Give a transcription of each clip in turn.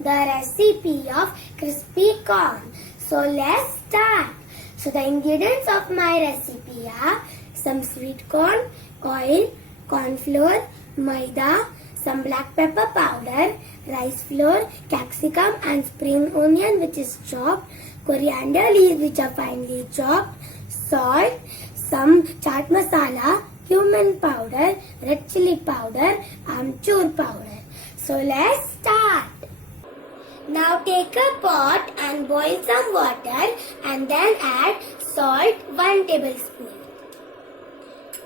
the recipe of crispy corn. So let's start. So the ingredients of my recipe are some sweet corn, oil, corn flour, maida, some black pepper powder, rice flour, capsicum and spring onion which is chopped, coriander leaves which are finely chopped, salt, some chaat masala, cumin powder, red chili powder, amchur powder. So let's start. Now take a pot and boil some water and then add salt 1 tablespoon.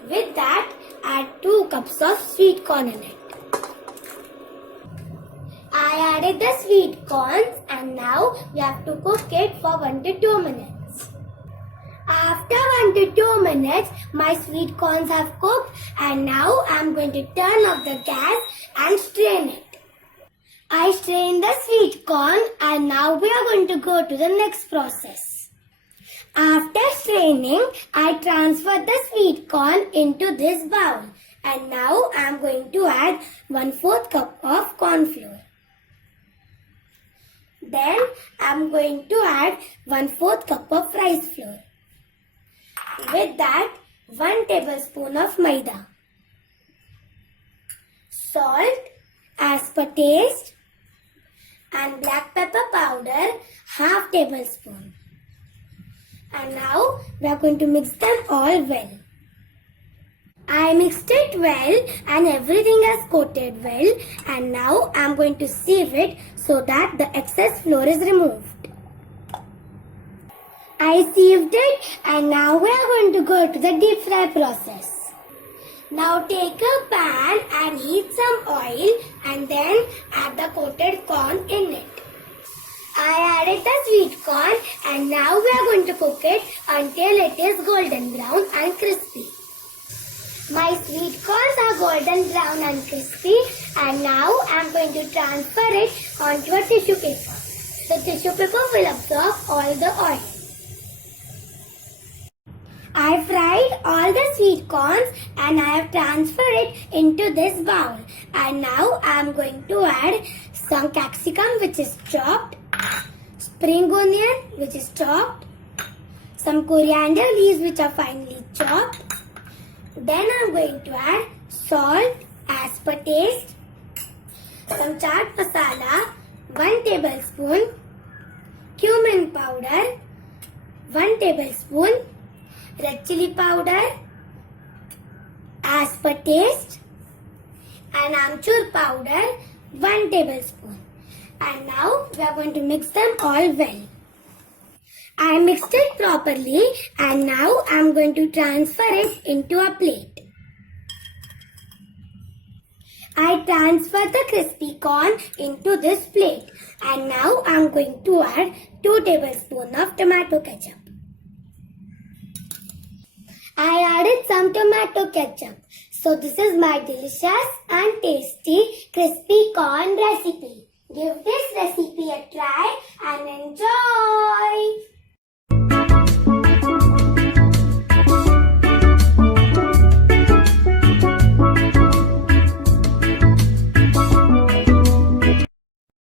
With that, add 2 cups of sweet corn in it. I added the sweet corns and now we have to cook it for 1 to 2 minutes. After 1 to 2 minutes, my sweet corns have cooked and now I am going to turn off the gas and strain it. I strained the sweet corn and now we are going to go to the next process. After straining, I transferred the sweet corn into this bowl and now I am going to add 1/4 cup of corn flour. Then I am going to add 1/4 cup of rice flour. With that, 1 tablespoon of maida. Salt as per taste and black pepper powder 1/2 tablespoon. And now we are going to mix them all well. I mixed it well and everything has coated well, and now I am going to sieve it so that the excess flour is removed. I sieved it and now we are going to go to the deep fry process. Now take a pan and heat some oil and then add the coated corn in it. I added the sweet corn and now we are going to cook it until it is golden brown and crispy. My sweet corns are golden brown and crispy and now I am going to transfer it onto a tissue paper. The tissue paper will absorb all the oil. I fried all the sweet corns and I have transferred it into this bowl. And now I am going to add some capsicum which is chopped, spring onion which is chopped, some coriander leaves which are finely chopped. Then I am going to add salt as per taste, some chaat masala 1 tablespoon, cumin powder 1 tablespoon, red chili powder as per taste and amchur powder 1 tablespoon. And now we are going to mix them all well. I mixed it properly and now I am going to transfer it into a plate. I transfer the crispy corn into this plate and now I am going to add 2 tablespoons of tomato ketchup. I added some tomato ketchup. So this is my delicious and tasty crispy corn recipe. Give this recipe a try and enjoy.